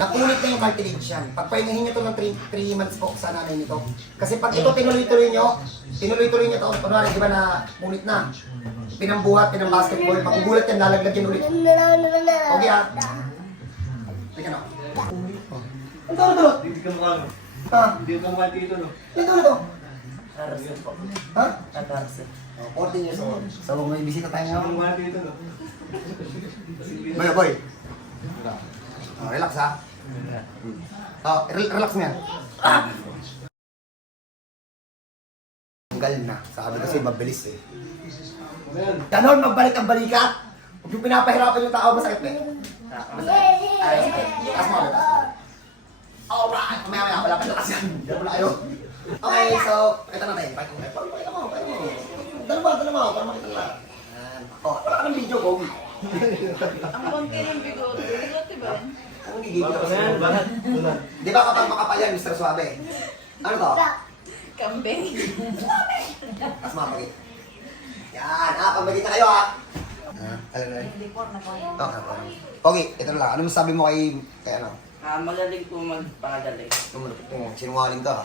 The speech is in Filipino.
Napunit na yung cartilage yan. Pagpahingahin nyo ito ng 3 months po sa nanay nito. Kasi pag ito tinuloy-tuloy nyo ito, kunwari, di ba na punit na. Pinambuhat, pinambasketball, pag-ugulat yan, lalaglag yan ulit. Okay ha? Teka na. Ang tawag ito? Hindi ka mukha, no? Ha? Hindi ka mukha dito, no? Ang tawag ito? Arce po. Ha? Arce. 14 years old. So may bisita tayo Hindi ka ngayon. mukha dito, no? Boy. Relax ha. Relax mo yan. Tanggal na. Sabi kasi mabilis eh. Ganon, magbalik ang balikat. Huwag yung pinapahirapan yung tao, masakit na eh. Taas mo. Alright, maya pala palakas yan. Ganun na kayo. Okay, so, ito natin. Pakita mo. Dala mo, para makita nila. Oh, anong video, Gogi? Ang konti ng bigote. Bigote ba? Anong gigigil ko sa'yo? Di ba kapag makapal yan, Mr. Suave? Ano to? Kambing. Taas mo, pagit. Yan, pambagit na kayo ha. Alam na rin. Hindi po, nakuha. Okay, ito na lang. Ano masabi mo kay ano? Magaling po magpagaling. Sinungaling ka ha.